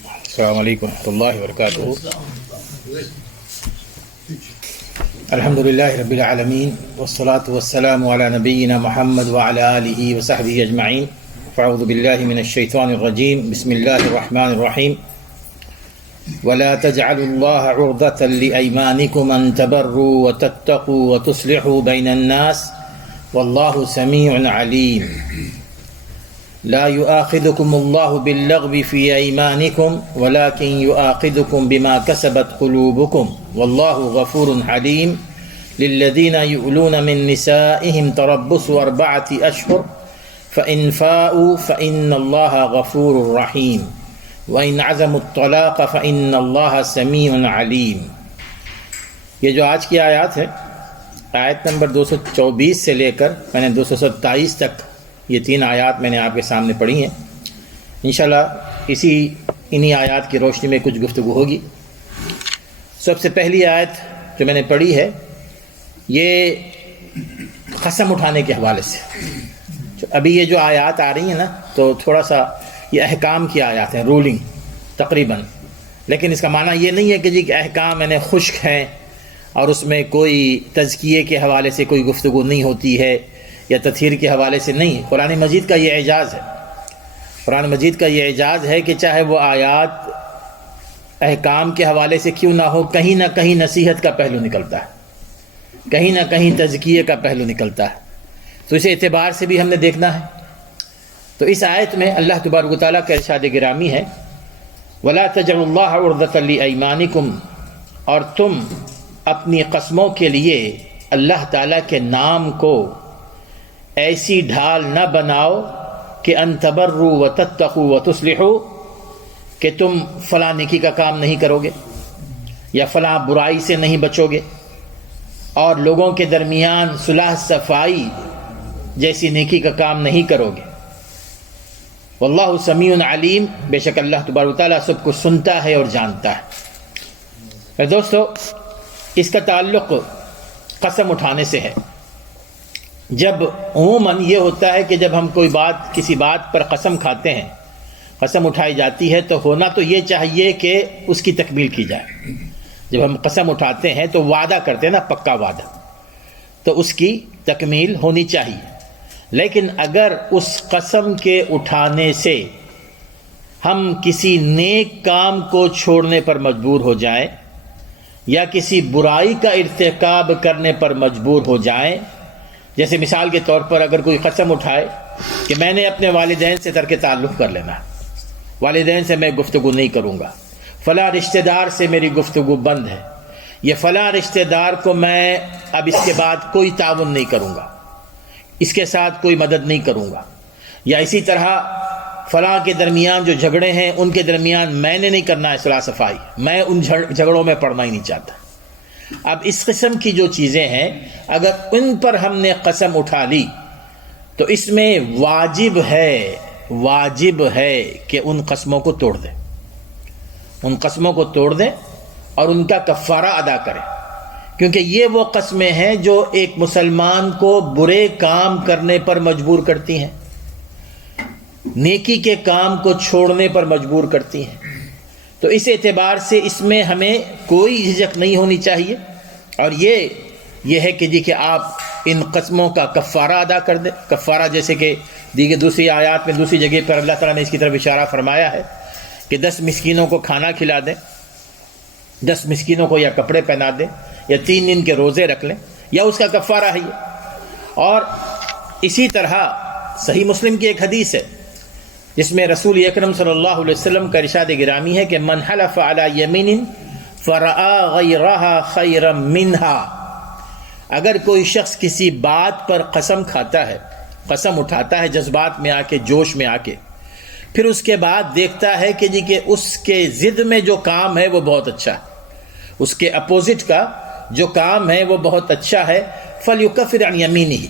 السلام علیکم ورحمۃ اللہ وبرکاتہ۔ الحمد للہ رب العالمین والصلاة والسلام علی نبینا محمد وعلی آلہ وصحبہ اجمعین۔ فاعوذ باللہ من الشیطان الرجیم، بسم اللہ الرحمن الرحیم۔ ولا تجعلوا الله عرضة لأيمانكم أن تبروا وتتقوا وتصلحوا بين الناس والله سميع عليم۔ لا يؤاخذكم الله باللغو في أيمانكم ولكن يؤاخذكم بما كسبت قلوبكم والله غفور حليم۔ للذين يؤلون من نسائهم تربص 4 أشهر فإن فاءوا فإن الله غفور رحيم وَإِنْ عَزَمُوا الطَّلَاقَ فَإِنَّ اللَّهَ سَمِيعٌ عَلِيمٌ۔ یہ جو آج کی آیات ہے، آیت نمبر 224 سے لے کر میں نے 227 تک یہ 3 آیات میں نے آپ کے سامنے پڑھی ہیں۔ انشاءاللہ انہی آیات کی روشنی میں کچھ گفتگو ہوگی۔ سب سے پہلی آیت جو میں نے پڑھی ہے یہ قسم اٹھانے کے حوالے سے۔ ابھی یہ جو آیات آ رہی ہیں نا، تو تھوڑا سا یہ احکام کی آیات ہیں، رولنگ تقریباً، لیکن اس کا معنی یہ نہیں ہے کہ جی کہ احکام یعنی خشک ہیں اور اس میں کوئی تزکیے کے حوالے سے کوئی گفتگو نہیں ہوتی ہے یا تطہیر کے حوالے سے نہیں۔ قرآن مجید کا یہ اعجاز ہے، قرآن مجید کا یہ اعجاز ہے کہ چاہے وہ آیات احکام کے حوالے سے کیوں نہ ہو، کہیں نہ کہیں نصیحت کا پہلو نکلتا ہے، کہیں نہ کہیں تزکیے کا پہلو نکلتا ہے۔ تو اس اعتبار سے بھی ہم نے دیکھنا ہے۔ تو اس آیت میں اللہ تبارک و تعالیٰ کا ارشاد گرامی ہے، وَلَا تَجْعَلُوا اللَّهَ عُرْضَةً لِأَيْمَانِكُمْ، اور تم اپنی قسموں کے لیے اللہ تعالیٰ کے نام کو ایسی ڈھال نہ بناؤ کہ أَن تَبَرُّوا وَتَتَّقُوا وَتُصْلِحُوا، کہ تم فلاں نیکی کا کام نہیں کرو گے یا فلاں برائی سے نہیں بچو گے اور لوگوں کے درمیان صلح صفائی جیسی نیکی کا کام نہیں کرو گے۔ واللہ سمیع علیم، بے شک اللہ تبارک و تعالیٰ سب کو سنتا ہے اور جانتا ہے۔ دوستو، اس کا تعلق قسم اٹھانے سے ہے۔ جب عموماً یہ ہوتا ہے کہ جب ہم کسی بات پر قسم کھاتے ہیں، قسم اٹھائی جاتی ہے، تو ہونا تو یہ چاہیے کہ اس کی تکمیل کی جائے۔ جب ہم قسم اٹھاتے ہیں تو وعدہ کرتے ہیں نا، پکا وعدہ، تو اس کی تکمیل ہونی چاہیے۔ لیکن اگر اس قسم کے اٹھانے سے ہم کسی نیک کام کو چھوڑنے پر مجبور ہو جائیں یا کسی برائی کا ارتکاب کرنے پر مجبور ہو جائیں، جیسے مثال کے طور پر اگر کوئی قسم اٹھائے کہ میں نے اپنے والدین سے ترک تعلق کر لینا، والدین سے میں گفتگو نہیں کروں گا، فلاں رشتہ دار سے میری گفتگو بند ہے، یہ فلاں رشتہ دار کو میں اب اس کے بعد کوئی تعاون نہیں کروں گا، اس کے ساتھ کوئی مدد نہیں کروں گا، یا اسی طرح فلاں کے درمیان جو جھگڑے ہیں ان کے درمیان میں نے نہیں کرنا ہے صلاح صفائی، میں ان جھگڑوں میں پڑنا ہی نہیں چاہتا۔ اب اس قسم کی جو چیزیں ہیں اگر ان پر ہم نے قسم اٹھا لی تو اس میں واجب ہے کہ ان قسموں کو توڑ دیں، ان قسموں کو توڑ دیں اور ان کا کفارہ ادا کریں، کیونکہ یہ وہ قسمیں ہیں جو ایک مسلمان کو برے کام کرنے پر مجبور کرتی ہیں، نیکی کے کام کو چھوڑنے پر مجبور کرتی ہیں۔ تو اس اعتبار سے اس میں ہمیں کوئی جھجک نہیں ہونی چاہیے، اور یہ ہے کہ جی کہ آپ ان قسموں کا کفارہ ادا کر دیں۔ کفارہ جیسے کہ دیگر دوسری آیات میں دوسری جگہ پر اللہ تعالیٰ نے اس کی طرف اشارہ فرمایا ہے کہ 10 مسکینوں کو کھانا کھلا دیں، 10 مسکینوں کو یا کپڑے پہنا دیں یا 3 دن کے روزے رکھ لیں، یا اس کا کفارہ ہے یہ۔ اور اسی طرح صحیح مسلم کی ایک حدیث ہے جس میں رسول اکرم صلی اللہ علیہ وسلم کا ارشاد گرامی ہے کہ من حلف علی یمین فرآ غیرہا خیرا منہا، اگر کوئی شخص کسی بات پر قسم کھاتا ہے، قسم اٹھاتا ہے جذبات میں آ کے، جوش میں آ کے، پھر اس کے بعد دیکھتا ہے کہ جی کہ اس کے ضد میں جو کام ہے وہ بہت اچھا ہے، اس کے اپوزٹ کا جو کام ہے وہ بہت اچھا ہے، فَلْيُكَفِّرْ عَنْ يَمِينِهِ،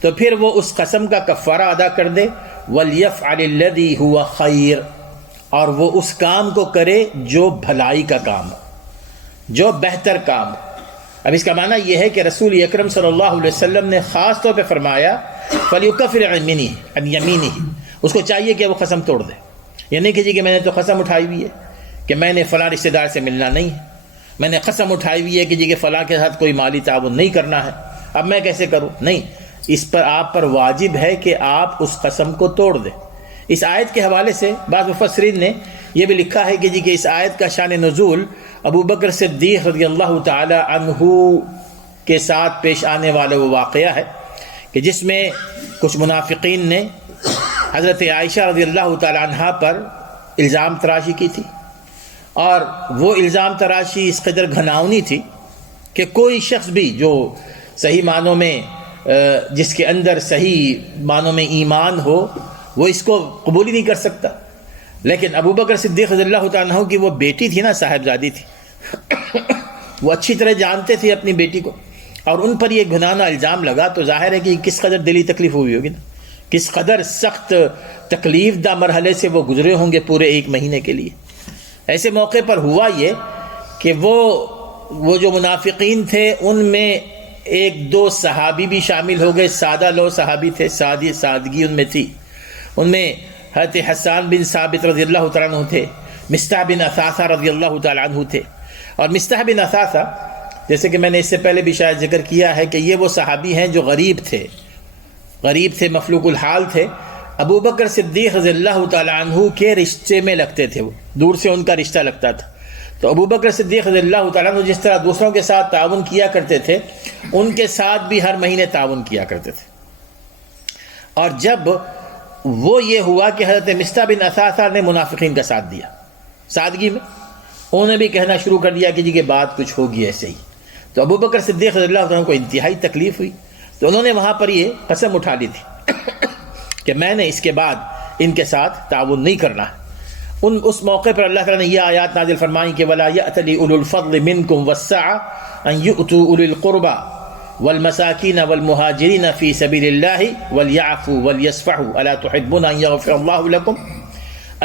تو پھر وہ اس قسم کا کفارہ ادا کر دے، وَلْيَفْعَلِ الَّذِي هُوَ خَيْرٌ، اور وہ اس کام کو کرے جو بھلائی کا کام ہو، جو بہتر کام ہو۔ اب اس کا معنی یہ ہے کہ رسول اکرم صلی اللہ علیہ وسلم نے خاص طور پہ فرمایا فَلْيُكَفِّرْ عَنْ يَمِينِهِ، اس کو چاہیے کہ وہ قسم توڑ دے، یہ نہیں کہ جی کہ میں نے تو قسم اٹھائی ہوئی ہے کہ میں نے فلاں رشتہ دار سے ملنا نہیں ہے، میں نے قسم اٹھائی ہوئی ہے کہ جی کہ فلاں کے ساتھ کوئی مالی تعاون نہیں کرنا ہے، اب میں کیسے کروں؟ نہیں، اس پر آپ پر واجب ہے کہ آپ اس قسم کو توڑ دیں۔ اس آیت کے حوالے سے بعض مفسرین نے یہ بھی لکھا ہے کہ جی کہ اس آیت کا شان نزول ابو بکر صدیق رضی اللہ تعالی عنہ کے ساتھ پیش آنے والا وہ واقعہ ہے کہ جس میں کچھ منافقین نے حضرت عائشہ رضی اللہ تعالی عنہا پر الزام تراشی کی تھی، اور وہ الزام تراشی اس قدر گھناؤنی تھی کہ کوئی شخص بھی جو صحیح معنوں میں جس کے اندر صحیح معنوں میں ایمان ہو وہ اس کو قبول ہی نہیں کر سکتا۔ لیکن ابو بکر صدیق رضی اللہ تعالیٰ عنہ کی وہ بیٹی تھی نا، صاحبزادی تھی، وہ اچھی طرح جانتے تھے اپنی بیٹی کو، اور ان پر یہ گھنانا الزام لگا تو ظاہر ہے کہ کس قدر دلی تکلیف ہوئی ہوگی نا، کس قدر سخت تکلیف دہ مرحلے سے وہ گزرے ہوں گے پورے 1 مہینے کے لیے۔ ایسے موقع پر ہوا یہ کہ وہ جو منافقین تھے ان میں 1-2 صحابی بھی شامل ہو گئے، سادہ لو صحابی تھے، سادگی ان میں تھی۔ ان میں حضرت حسان بن ثابت رضی اللہ تعالیٰ عنہ تھے، مصطح بن اثاثہ رضی اللہ تعالیٰ عنہ تھے، اور مصطح بن اثاثہ جیسے کہ میں نے اس سے پہلے بھی شاید ذکر کیا ہے کہ یہ وہ صحابی ہیں جو غریب تھے، مفلوق الحال تھے، ابو بکر صدیق رضی اللہ تعالیٰ عنہ کے رشتے میں لگتے تھے، وہ دور سے ان کا رشتہ لگتا تھا۔ تو ابو بکر صدیق رضی اللہ تعالیٰ عنہ جس طرح دوسروں کے ساتھ تعاون کیا کرتے تھے، ان کے ساتھ بھی ہر مہینے تعاون کیا کرتے تھے۔ اور جب وہ یہ ہوا کہ حضرت مصطح بن اثاثہ نے منافقین کا ساتھ دیا سادگی میں، انہوں نے بھی کہنا شروع کر دیا کہ جی کہ بات کچھ ہوگی ایسے ہی، تو ابو بکر صدیق رضی اللہ عنہ کو انتہائی تکلیف ہوئی، تو انہوں نے وہاں پر یہ قسم اٹھا لی تھی کہ میں نے اس کے بعد ان کے ساتھ تعاون نہیں کرنا۔ اس موقع پر اللہ تعالیٰ نے یہ آیات نازل فرمائی کہ وَلَا يَأْتَلِ أُولُو الْفَضْلِ مِنْكُمْ وَالسَّعَةِ أَنْ يُؤْتُوا أُولِي الْقُرْبَى وَالْمَسَاكِينَ وَالْمُهَاجِرِينَ فِي سَبِيلِ اللَّهِ وَلْيَعْفُوا وَلْيَصْفَحُوا أَلَا تُحِبُّونَ أَنْ يَغْفِرَ اللَّهُ لَكُمْ۔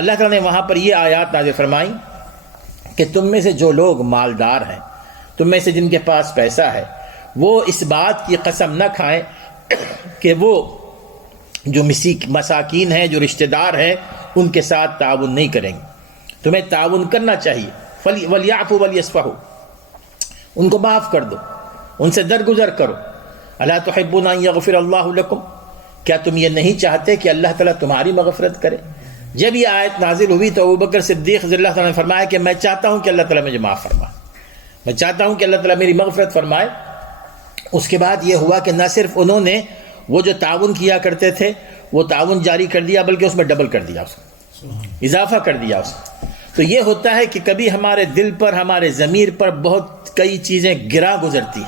اللہ تعالیٰ نے وہاں پر یہ آیات نازل فرمائی کہ تم میں سے جو لوگ مالدار ہیں، تم میں سے جن کے پاس پیسہ ہے، وہ اس بات کی قسم نہ کھائیں کہ وہ جو مساکین ہیں، جو رشتہ دار ہیں، ان کے ساتھ تعاون نہیں کریں گے۔ تمہیں تعاون کرنا چاہیے، وَلْيَعْفُوا وَلْيَصْفَحُوا، ان کو معاف کر دو، ان سے درگزر کرو۔ أَلَا تُحِبُّونَ أَن يَغْفِرَ اللَّهُ لَكُمْ، کیا تم یہ نہیں چاہتے کہ اللہ تعالیٰ تمہاری مغفرت کرے؟ جب یہ آیت نازل ہوئی تو ابو بکر صدیق رضی اللہ تعالیٰ نے فرمایا کہ میں چاہتا ہوں کہ اللہ تعالیٰ مجھے معاف فرمائے، میں چاہتا ہوں کہ اللہ تعالیٰ میری مغفرت فرمائے۔ اس کے بعد یہ ہوا کہ نہ صرف انہوں نے وہ جو تعاون کیا کرتے تھے وہ تعاون جاری کر دیا، بلکہ اس میں ڈبل کر دیا، اس میں اضافہ کر دیا اس میں۔ تو یہ ہوتا ہے کہ کبھی ہمارے دل پر، ہمارے ضمیر پر بہت کئی چیزیں گرا گزرتی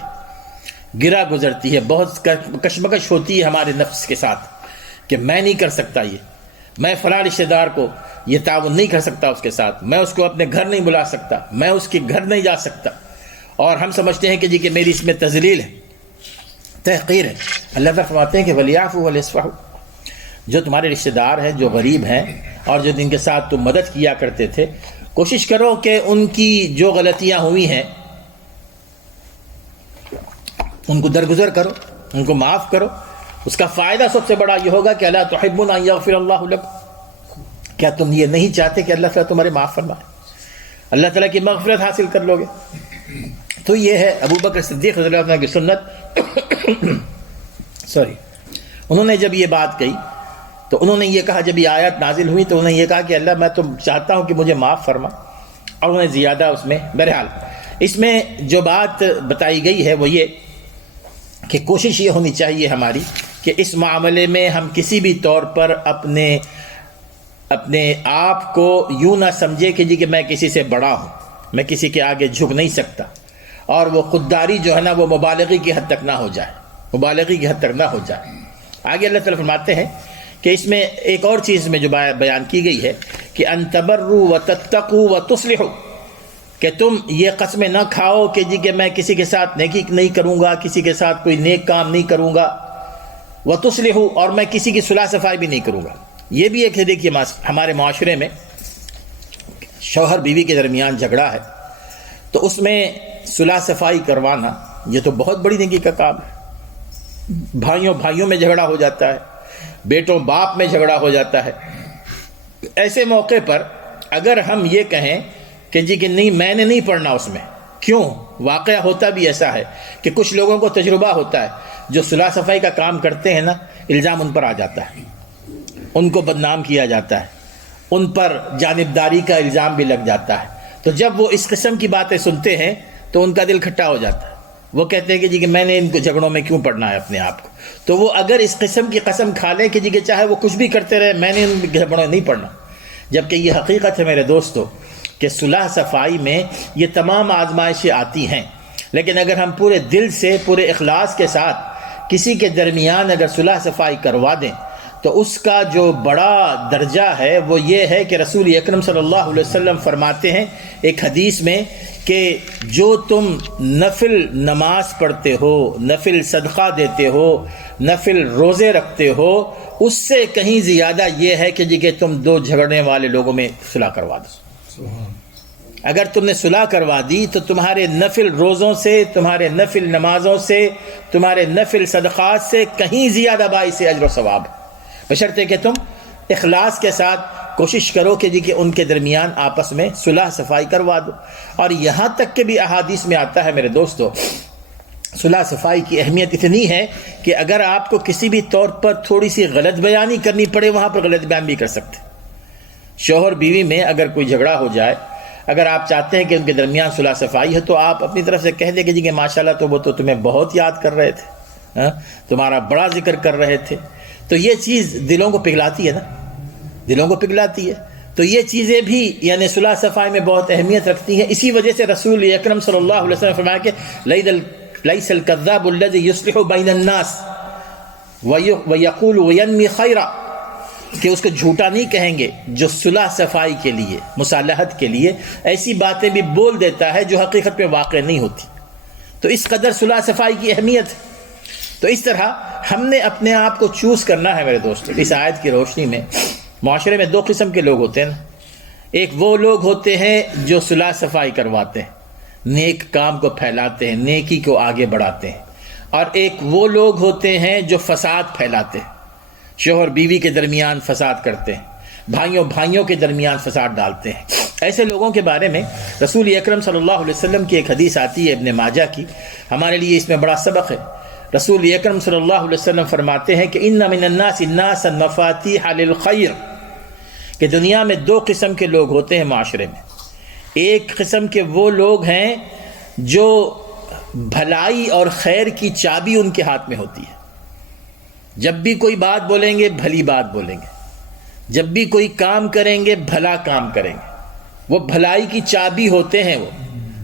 ہے، بہت کشمکش ہوتی ہے ہمارے نفس کے ساتھ کہ میں نہیں کر سکتا، میں فلاں رشتہ دار کو یہ تعاون نہیں کر سکتا اس کے ساتھ، میں اس کو اپنے گھر نہیں بلا سکتا، میں اس کے گھر نہیں جا سکتا، اور ہم سمجھتے ہیں کہ جی کہ میری اس میں تذلیل ہے، تحقیر ہے۔ اللہ تعالیٰ فرماتے ہیں کہ وَلْيَعْفُوا وَلْيَصْفَحُوا، جو تمہارے رشتہ دار ہیں، جو غریب ہیں، اور جو جن کے ساتھ تم مدد کیا کرتے تھے، کوشش کرو کہ ان کی جو غلطیاں ہوئی ہیں ان کو درگزر کرو، ان کو معاف کرو۔ اس کا فائدہ سب سے بڑا یہ ہوگا کہ أَلَا تُحِبُّونَ أَن يَغْفِرَ اللَّهُ لَكُمْ، کیا تم یہ نہیں چاہتے کہ اللہ تعالیٰ تمہارے معاف فرمائے، اللہ تعالیٰ کی مغفرت حاصل کر لو گے؟ تو یہ ہے ابو بکر صدیق رضی اللہ عنہ کی سنت۔ انہوں نے جب یہ بات کہی تو انہوں نے یہ کہا، جب یہ آیات نازل ہوئی تو انہوں نے یہ کہا کہ اللہ میں تو چاہتا ہوں کہ مجھے معاف فرما، اور انہوں نے زیادہ اس میں، بہرحال اس میں جو بات بتائی گئی ہے وہ یہ کہ کوشش یہ ہونی چاہیے ہماری کہ اس معاملے میں ہم کسی بھی طور پر اپنے آپ کو یوں نہ سمجھے کہ جی کہ میں کسی سے بڑا ہوں، میں کسی کے آگے جھک نہیں سکتا، اور وہ خودداری جو ہے نا وہ مبالغی کی حد تک نہ ہو جائے، آگے اللہ تعالیٰ فرماتے ہیں کہ اس میں ایک اور چیز میں جو بیان کی گئی ہے کہ ان تبروا وتتقوا وتصلحوا، کہ تم یہ قسمیں نہ کھاؤ کہ جی کہ میں کسی کے ساتھ نیکی نہیں کروں گا، کسی کے ساتھ کوئی نیک کام نہیں کروں گا، وتصلحوا، اور میں کسی کی صلاح صفائی بھی نہیں کروں گا۔ یہ بھی ایک ہے، دیکھیے ہمارے معاشرے میں شوہر بیوی کے درمیان جھگڑا ہے تو اس میں صلاح صفائی کروانا یہ تو بہت بڑی نیکی کا کام ہے۔ بھائیوں میں جھگڑا ہو جاتا ہے، بیٹوں باپ میں جھگڑا ہو جاتا ہے، ایسے موقع پر اگر ہم یہ کہیں کہ جی کہ نہیں میں نے نہیں پڑھنا اس میں، کیوں؟ واقعہ ہوتا بھی ایسا ہے کہ کچھ لوگوں کو تجربہ ہوتا ہے، جو صلاح صفائی کا کام کرتے ہیں نا، الزام ان پر آ جاتا ہے، ان کو بدنام کیا جاتا ہے، ان پر جانبداری کا الزام بھی لگ جاتا ہے. تو جب وہ اس قسم کی باتیں سنتے ہیں تو ان کا دل کھٹا ہو جاتا ہے. وہ کہتے ہیں کہ جی کہ میں نے ان کو جھگڑوں میں کیوں پڑنا ہے اپنے آپ کو. تو وہ اگر اس قسم کی قسم کھا لیں کہ جی کہ چاہے وہ کچھ بھی کرتے رہے میں نے ان جھگڑوں میں نہیں پڑنا. جبکہ یہ حقیقت ہے میرے دوستو کہ صلح صفائی میں یہ تمام آزمائشیں آتی ہیں، لیکن اگر ہم پورے دل سے پورے اخلاص کے ساتھ کسی کے درمیان اگر صلح صفائی کروا دیں تو اس کا جو بڑا درجہ ہے وہ یہ ہے کہ رسول اکرم صلی اللہ علیہ وسلم فرماتے ہیں ایک حدیث میں کہ جو تم نفل نماز پڑھتے ہو، نفل صدقہ دیتے ہو، نفل روزے رکھتے ہو، اس سے کہیں زیادہ یہ ہے کہ جی کہ تم دو جھگڑنے والے لوگوں میں صلح کروا دو. اگر تم نے صلح کروا دی تو تمہارے نفل روزوں سے، تمہارے نفل نمازوں سے، تمہارے نفل صدقات سے کہیں زیادہ باعث اجر و ثواب، بشرطے کہ تم اخلاص کے ساتھ کوشش کرو کہ جی کہ ان کے درمیان آپس میں صلح صفائی کروا دو. اور یہاں تک کہ بھی احادیث میں آتا ہے میرے دوستو، صلح صفائی کی اہمیت اتنی ہے کہ اگر آپ کو کسی بھی طور پر تھوڑی سی غلط بیانی کرنی پڑے وہاں پر غلط بیان بھی کر سکتے. شوہر بیوی میں اگر کوئی جھگڑا ہو جائے، اگر آپ چاہتے ہیں کہ ان کے درمیان صلح صفائی ہے تو آپ اپنی طرف سے کہہ دیں کہ جی کہ ماشاءاللہ تو وہ تو تمہیں بہت یاد کر رہے تھے، تمہارا بڑا ذکر کر رہے تھے. تو یہ چیز دلوں کو پگھلاتی ہے نا، دلوں کو پگھلاتی ہے. تو یہ چیزیں بھی یعنی صلح صفائی میں بہت اہمیت رکھتی ہیں. اسی وجہ سے رسول اکرم صلی اللہ علیہ وسلم نے فرمایا کہ لیس الکذاب الذی یصلح بین الناس ویقول وینمی خیرا، کہ اس کو جھوٹا نہیں کہیں گے جو صلح صفائی کے لیے، مصالحت کے لیے ایسی باتیں بھی بول دیتا ہے جو حقیقت میں واقع نہیں ہوتی. تو اس قدر صلح صفائی کی اہمیت ہے. تو اس طرح ہم نے اپنے آپ کو چوز کرنا ہے میرے دوستو. اس آیت کی روشنی میں معاشرے میں دو قسم کے لوگ ہوتے ہیں نا. ایک وہ لوگ ہوتے ہیں جو صلح صفائی کرواتے ہیں، نیک کام کو پھیلاتے ہیں، نیکی کو آگے بڑھاتے ہیں. اور ایک وہ لوگ ہوتے ہیں جو فساد پھیلاتے ہیں، شوہر بیوی کے درمیان فساد کرتے ہیں، بھائیوں کے درمیان فساد ڈالتے ہیں. ایسے لوگوں کے بارے میں رسول اکرم صلی اللہ علیہ وسلم کی ایک حدیث آتی ہے ابن ماجہ کی. ہمارے لیے اس میں بڑا سبق ہے. رسول اکرم صلی اللہ علیہ وسلم فرماتے ہیں کہ ان من الناس ناسا مفاتیح للخیر، کہ دنیا میں دو قسم کے لوگ ہوتے ہیں معاشرے میں. ایک قسم کے وہ لوگ ہیں جو بھلائی اور خیر کی چابی ان کے ہاتھ میں ہوتی ہے. جب بھی کوئی بات بولیں گے بھلی بات بولیں گے، جب بھی کوئی کام کریں گے بھلا کام کریں گے. وہ بھلائی کی چابی ہوتے ہیں. وہ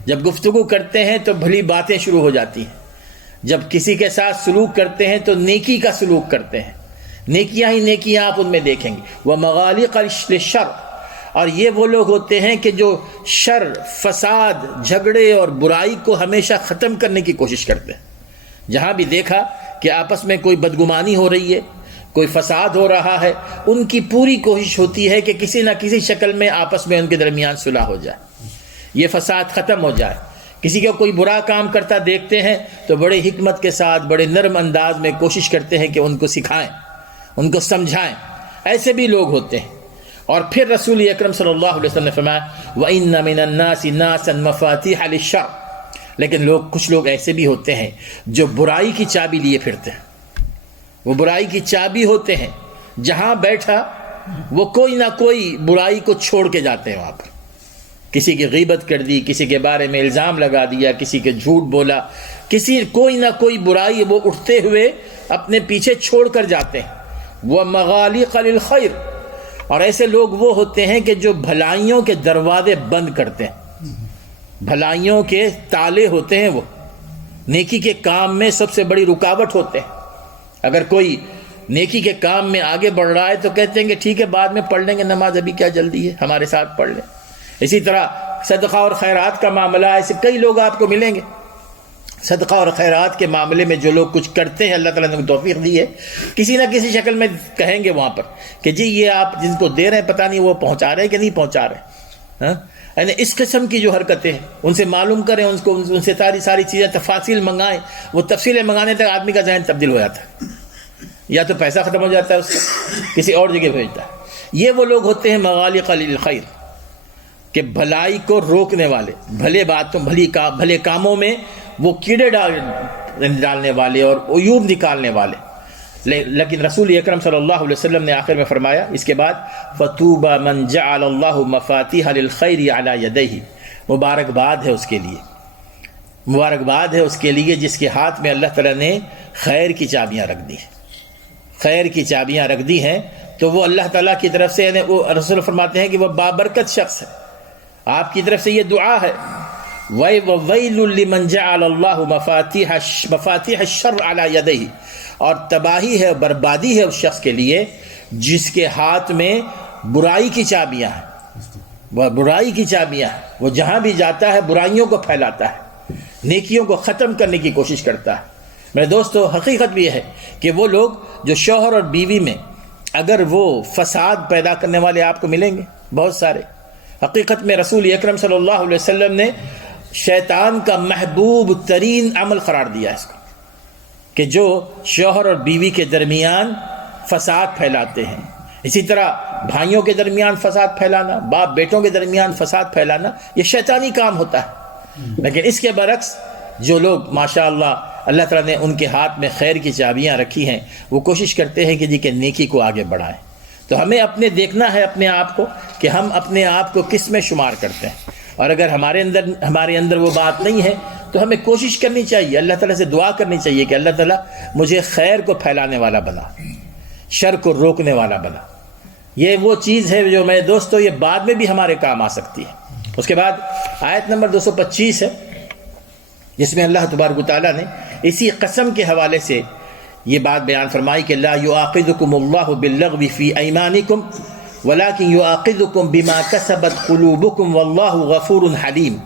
جب گفتگو کرتے ہیں تو بھلی باتیں شروع ہو جاتی ہیں، جب کسی کے ساتھ سلوک کرتے ہیں تو نیکی کا سلوک کرتے ہیں، نیکیاں ہی نیکیاں آپ ان میں دیکھیں گے. ومغالق للشر، اور یہ وہ لوگ ہوتے ہیں کہ جو شر، فساد، جھگڑے اور برائی کو ہمیشہ ختم کرنے کی کوشش کرتے ہیں. جہاں بھی دیکھا کہ آپس میں کوئی بدگمانی ہو رہی ہے، کوئی فساد ہو رہا ہے، ان کی پوری کوشش ہوتی ہے کہ کسی نہ کسی شکل میں آپس میں ان کے درمیان صلح ہو جائے، یہ فساد ختم ہو جائے. کسی کا کوئی برا کام کرتا دیکھتے ہیں تو بڑے حکمت کے ساتھ، بڑے نرم انداز میں کوشش کرتے ہیں کہ ان کو سکھائیں، ان کو سمجھائیں. ایسے بھی لوگ ہوتے ہیں. اور پھر رسول اکرم صلی اللہ علیہ وسلم نے فرمایا وَإِنَّ مِنَ النَّاسِ نَاسًا مَفَاتِحَ لِلشَّرِّ، لیکن کچھ لوگ ایسے بھی ہوتے ہیں جو برائی کی چابی لیے پھرتے ہیں. وہ برائی کی چابی ہوتے ہیں، جہاں بیٹھا وہ کوئی نہ کوئی برائی کو چھوڑ کے جاتے ہیں. وہاں پر کسی کی غیبت کر دی، کسی کے بارے میں الزام لگا دیا، کسی کے جھوٹ بولا، کوئی نہ کوئی برائی وہ اٹھتے ہوئے اپنے پیچھے چھوڑ کر جاتے ہیں. وہ مغالق للخیر، اور ایسے لوگ وہ ہوتے ہیں کہ جو بھلائیوں کے دروازے بند کرتے ہیں، بھلائیوں کے تالے ہوتے ہیں، وہ نیکی کے کام میں سب سے بڑی رکاوٹ ہوتے ہیں. اگر کوئی نیکی کے کام میں آگے بڑھ رہا ہے تو کہتے ہیں کہ ٹھیک ہے بعد میں پڑھ لیں گے نماز، ابھی کیا جلدی ہے، ہمارے ساتھ پڑھ لیں. اسی طرح صدقہ اور خیرات کا معاملہ، ایسے کئی لوگ آپ کو ملیں گے. صدقہ اور خیرات کے معاملے میں جو لوگ کچھ کرتے ہیں، اللہ تعالیٰ نے توفیق دی ہے، کسی نہ کسی شکل میں کہیں گے وہاں پر کہ جی یہ آپ جن کو دے رہے ہیں پتہ نہیں وہ پہنچا رہے ہیں کہ نہیں پہنچا رہے. یعنی اس قسم کی جو حرکتیں ہیں ان سے معلوم کریں، ان سے ساری چیزیں تفاصیل منگائیں. وہ تفصیلیں منگانے تک آدمی کا ذہن تبدیل ہو جاتا ہے، یا تو پیسہ ختم ہو جاتا ہے اس کا، کسی اور جگہ بھیجتا ہے، یہ وہ لوگ ہوتے ہیں مغالق للخیر، کہ بھلائی کو روکنے والے، بھلے کاموں میں وہ کیڑے ڈالنے والے اور عیوب نکالنے والے. لیکن رسول اکرم صلی اللہ علیہ وسلم نے آخر میں فرمایا اس کے بعد فَطُوبَى مَنْ جَعَلَ اللَّهُ مَفَاتِحَ لِلْخَيْرِ عَلَى يَدَيْهِ، مبارکباد ہے اس کے لیے، مبارکباد ہے اس کے لیے جس کے ہاتھ میں اللہ تعالیٰ نے خیر کی چابیاں رکھ دی ہیں، خیر کی چابیاں رکھ دی ہیں. تو وہ اللہ تعالیٰ کی طرف سے، وہ رسول فرماتے ہیں کہ وہ بابرکت شخص ہے، آپ کی طرف سے یہ دعا ہے وَوَيْلٌ لِمَنْ جَعَلَ اللَّهُ مَفَاتِحَ الشَّرِّ عَلَى يَدَيْهِ، اور تباہی ہے، بربادی ہے اس شخص کے لیے جس کے ہاتھ میں برائی کی چابیاں ہیں. وہ برائی کی چابیاں ہیں، وہ جہاں بھی جاتا ہے برائیوں کو پھیلاتا ہے، نیکیوں کو ختم کرنے کی کوشش کرتا ہے. میرے دوستو، حقیقت بھی یہ ہے کہ وہ لوگ جو شوہر اور بیوی میں اگر وہ فساد پیدا کرنے والے آپ کو ملیں گے بہت سارے. حقیقت میں رسول اکرم صلی اللہ علیہ وسلم نے شیطان کا محبوب ترین عمل قرار دیا اس کو، کہ جو شوہر اور بیوی کے درمیان فساد پھیلاتے ہیں. اسی طرح بھائیوں کے درمیان فساد پھیلانا، باپ بیٹوں کے درمیان فساد پھیلانا، یہ شیطانی کام ہوتا ہے. لیکن اس کے برعکس جو لوگ ماشاءاللہ اللہ تعالیٰ نے ان کے ہاتھ میں خیر کی چابیاں رکھی ہیں، وہ کوشش کرتے ہیں کہ نیکی کو آگے بڑھائیں. تو ہمیں اپنے دیکھنا ہے اپنے آپ کو کہ ہم اپنے آپ کو کس میں شمار کرتے ہیں، اور اگر ہمارے اندر وہ بات نہیں ہے تو ہمیں کوشش کرنی چاہیے، اللہ تعالیٰ سے دعا کرنی چاہیے کہ اللہ تعالیٰ مجھے خیر کو پھیلانے والا بنا، شر کو روکنے والا بنا. یہ وہ چیز ہے جو میرے دوستو یہ بعد میں بھی ہمارے کام آ سکتی ہے. اس کے بعد آیت نمبر 225 ہے جس میں اللہ تبارک و تعالیٰ نے اسی قسم کے حوالے سے یہ بات بیان فرمائی کہ لا یؤاخذکم اللہ باللغو فی ایمانکم ولکن یؤاخذکم بما کسبت قلوبکم واللہ غفور حلیم.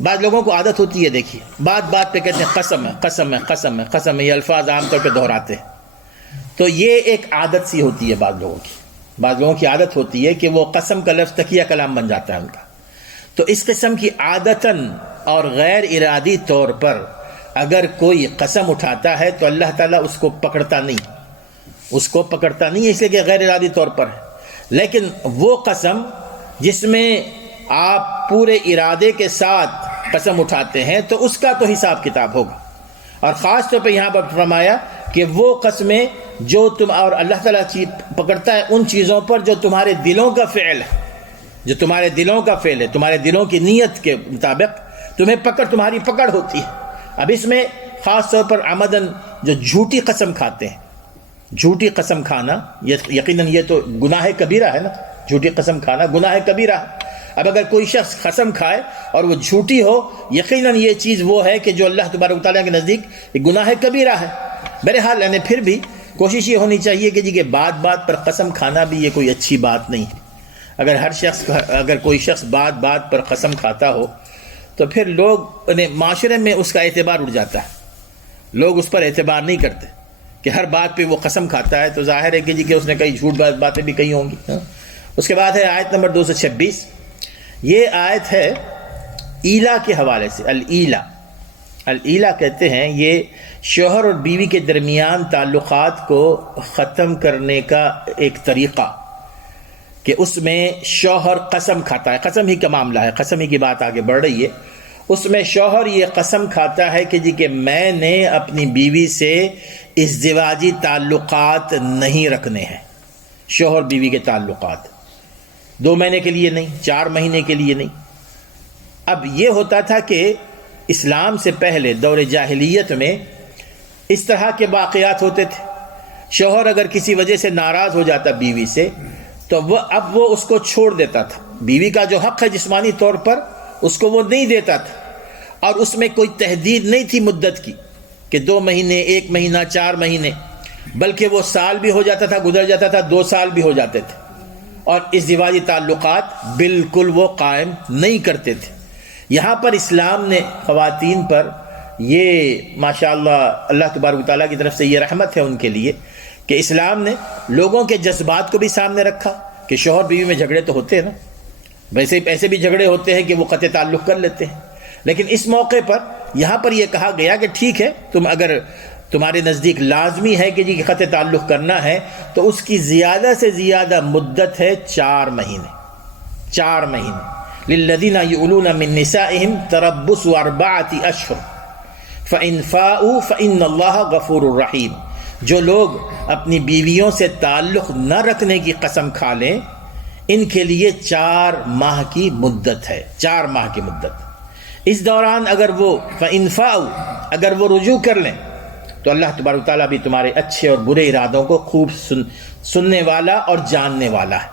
بعض لوگوں کو عادت ہوتی ہے، دیکھیے بات پہ کہتے ہیں قسم ہے قسم ہے قسم ہے قسم ہے، یہ الفاظ عام طور پہ دہراتے ہیں. تو یہ ایک عادت سی ہوتی ہے بعض لوگوں کی عادت ہوتی ہے کہ وہ قسم کا لفظ تکیہ کلام بن جاتا ہے ان کا. تو اس قسم کی عادتاً اور غیر ارادی طور پر اگر کوئی قسم اٹھاتا ہے تو اللہ تعالیٰ اس کو پکڑتا نہیں ہے، اس لیے کہ غیر ارادی طور پر ہے. لیکن وہ قسم جس میں آپ پورے ارادے کے ساتھ قسم اٹھاتے ہیں تو اس کا تو حساب کتاب ہوگا. اور خاص طور پہ یہاں پر فرمایا کہ وہ قسمیں جو تم، اور اللہ تعالیٰ پکڑتا ہے ان چیزوں پر جو تمہارے دلوں کا فعل ہے، تمہارے دلوں کی نیت کے مطابق تمہاری پکڑ ہوتی ہے. اب اس میں خاص طور پر عمدن جو جھوٹی قسم کھاتے ہیں، جھوٹی قسم کھانا یقیناً یہ تو گناہ کبیرہ ہے نا، جھوٹی قسم کھانا گناہ کبیرہ ہے. اب اگر کوئی شخص قسم کھائے اور وہ جھوٹی ہو، یقیناً یہ چیز وہ ہے کہ جو اللہ تبارک و تعالیٰ کے نزدیک یہ گناہ کبیرہ ہے. بہرحال یعنی پھر بھی کوشش یہ ہونی چاہیے کہ بات پر قسم کھانا بھی یہ کوئی اچھی بات نہیں ہے. اگر کوئی شخص بات پر قسم کھاتا ہو تو پھر لوگ معاشرے میں اس کا اعتبار اٹھ جاتا ہے، لوگ اس پر اعتبار نہیں کرتے کہ ہر بات پہ وہ قسم کھاتا ہے. تو ظاہر ہے کہ اس نے کئی جھوٹ باتیں بھی کہی ہوں گی. اس کے بعد ہے آیت نمبر 226. یہ آیت ہے ایلا کے حوالے سے. الایلا کہتے ہیں یہ شوہر اور بیوی کے درمیان تعلقات کو ختم کرنے کا ایک طریقہ، کہ اس میں شوہر قسم کھاتا ہے، قسم ہی کا معاملہ ہے، قسم ہی کی بات آگے بڑھ رہی ہے. اس میں شوہر یہ قسم کھاتا ہے کہ میں نے اپنی بیوی سے ازدواجی تعلقات نہیں رکھنے ہیں. شوہر بیوی کے تعلقات 2 مہینے کے لیے نہیں، 4 مہینے کے لیے نہیں. اب یہ ہوتا تھا کہ اسلام سے پہلے دور جاہلیت میں اس طرح کے واقعات ہوتے تھے. شوہر اگر کسی وجہ سے ناراض ہو جاتا بیوی سے تو وہ اس کو چھوڑ دیتا تھا. بیوی کا جو حق ہے جسمانی طور پر اس کو وہ نہیں دیتا تھا، اور اس میں کوئی تحدید نہیں تھی مدت کی کہ 2 مہینے، 1 مہینہ، 4 مہینے، بلکہ وہ سال بھی ہو جاتا تھا، گزر جاتا تھا، 2 سال بھی ہو جاتے تھے. اور ازدواجی تعلقات بالکل وہ قائم نہیں کرتے تھے. یہاں پر اسلام نے خواتین پر یہ ماشاءاللہ اللہ تبارک و تعالیٰ کی طرف سے یہ رحمت ہے ان کے لیے کہ اسلام نے لوگوں کے جذبات کو بھی سامنے رکھا کہ شوہر بیوی میں جھگڑے تو ہوتے ہیں نا، ویسے ایسے بھی جھگڑے ہوتے ہیں کہ وہ قطع تعلق کر لیتے ہیں. لیکن اس موقع پر یہاں پر یہ کہا گیا کہ ٹھیک ہے، تم اگر تمہارے نزدیک لازمی ہے کہ جی قطع تعلق کرنا ہے تو اس کی زیادہ سے زیادہ مدت ہے 4 مہینے. 4 مہینے. للذین یؤلون من نسائہم تربص 4 اشہر فإن فاؤوا فإن اللہ غفور الرحیم. جو لوگ اپنی بیویوں سے تعلق نہ رکھنے کی قسم کھا لیں ان کے لیے 4 ماہ کی مدت ہے. 4 ماہ کی مدت. اس دوران اگر وہ فإن فاؤوا اگر وہ رجوع کر لیں تو اللہ تبارک و تعالیٰ بھی تمہارے اچھے اور برے ارادوں کو خوب سننے والا اور جاننے والا ہے.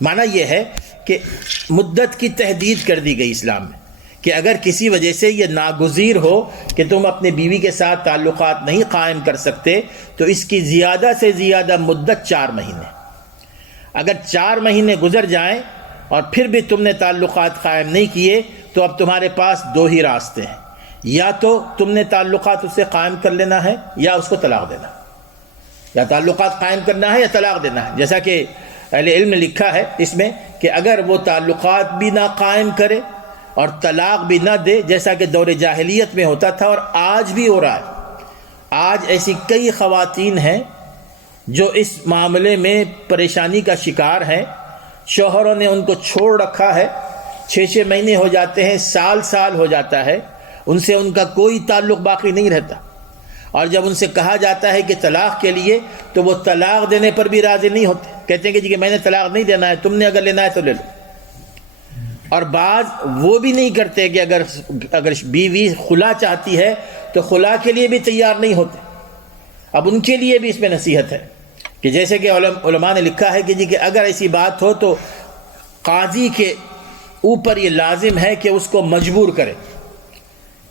معنی یہ ہے کہ مدت کی تحدید کر دی گئی اسلام میں کہ اگر کسی وجہ سے یہ ناگزیر ہو کہ تم اپنے بیوی کے ساتھ تعلقات نہیں قائم کر سکتے تو اس کی زیادہ سے زیادہ مدت 4 مہینے. اگر 4 مہینے گزر جائیں اور پھر بھی تم نے تعلقات قائم نہیں کیے تو اب تمہارے پاس 2 ہی راستے ہیں. یا تو تم نے تعلقات اس سے قائم کر لینا ہے یا اس کو طلاق دینا. یا تعلقات قائم کرنا ہے یا طلاق دینا ہے. جیسا کہ اہل علم نے لکھا ہے اس میں کہ اگر وہ تعلقات بھی نہ قائم کرے اور طلاق بھی نہ دے جیسا کہ دور جاہلیت میں ہوتا تھا اور آج بھی ہو رہا ہے. آج ایسی کئی خواتین ہیں جو اس معاملے میں پریشانی کا شکار ہیں. شوہروں نے ان کو چھوڑ رکھا ہے. 6 مہینے ہو جاتے ہیں, سال ہو جاتا ہے, ان سے ان کا کوئی تعلق باقی نہیں رہتا. اور جب ان سے کہا جاتا ہے کہ طلاق کے لیے تو وہ طلاق دینے پر بھی راضی نہیں ہوتے. کہتے ہیں کہ جی کہ میں نے طلاق نہیں دینا ہے, تم نے اگر لینا ہے تو لے لو. اور بعض وہ بھی نہیں کرتے کہ اگر بیوی خلا چاہتی ہے تو خلا کے لیے بھی تیار نہیں ہوتے. اب ان کے لیے بھی اس میں نصیحت ہے کہ جیسے کہ علماء نے لکھا ہے کہ جی کہ اگر ایسی بات ہو تو قاضی کے اوپر یہ لازم ہے کہ اس کو مجبور کرے